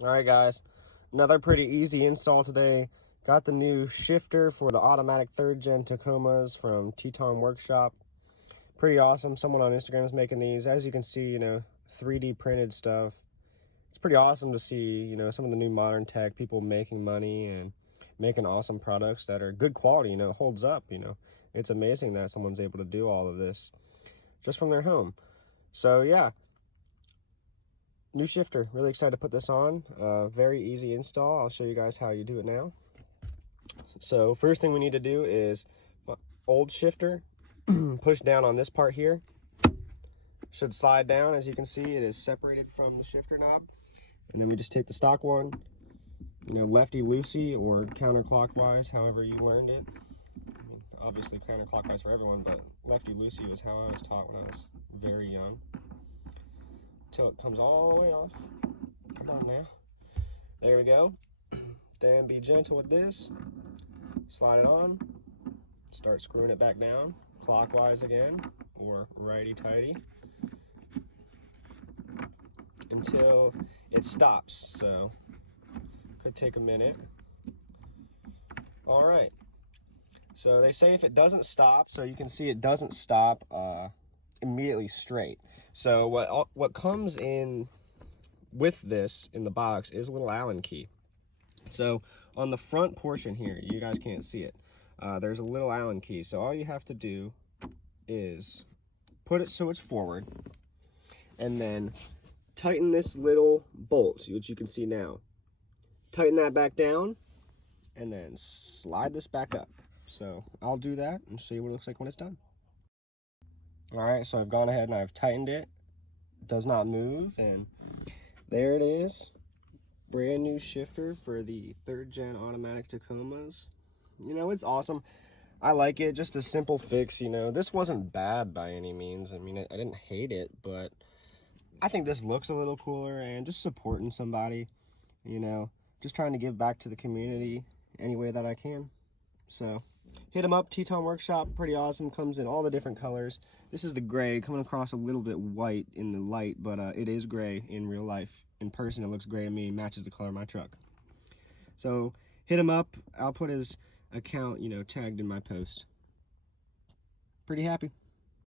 All right, guys, another pretty easy install today. Got the new shifter for the automatic 3rd Gen Tacomas from Teton Workshop. Pretty awesome. Someone on Instagram is making these. As you can see, 3D printed stuff. It's pretty awesome to see, some of the new modern tech, people making money and making awesome products that are good quality, holds up, It's amazing that someone's able to do all of this just from their home. So yeah, new shifter, really excited to put this on. Very easy install. I'll show you guys how you do it now. So first thing we need to do is old shifter, push down on this part here. Should slide down. As you can see, it is separated from the shifter knob. And then we just take the stock one, lefty-loosey or counterclockwise, however you learned it. I mean, obviously counterclockwise for everyone, but lefty-loosey was how I was taught when I was very young. Till it comes all the way off. Come on now. There we go. Then be gentle with this. Slide it on. Start screwing it back down. Clockwise again, or righty-tighty. Until it stops. So, could take a minute. All right. So they say if it doesn't stop, so you can see it doesn't stop immediately straight. So what comes in with this in the box is a little Allen key. So on the front portion here, you guys can't see it. There's a little Allen key. So all you have to do is put it so it's forward, and then tighten this little bolt, which you can see now. Tighten that back down, and then slide this back up. So I'll do that and show you what it looks like when it's done. All right, so I've gone ahead and I've tightened it. It does not move, and there it is. Brand new shifter for the 3rd Gen automatic Tacomas. It's awesome. I like it. Just a simple fix. This wasn't bad by any means. I mean, I didn't hate it, but I think this looks a little cooler, and just supporting somebody, just trying to give back to the community any way that I can. So hit them up. Teton Workshop, pretty awesome. Comes in all the different colors. This is the gray, coming across a little bit white in the light, but it is gray in real life. In person, it looks gray to me. Matches the color of my truck. So hit him up. I'll put his account, tagged in my post. Pretty happy.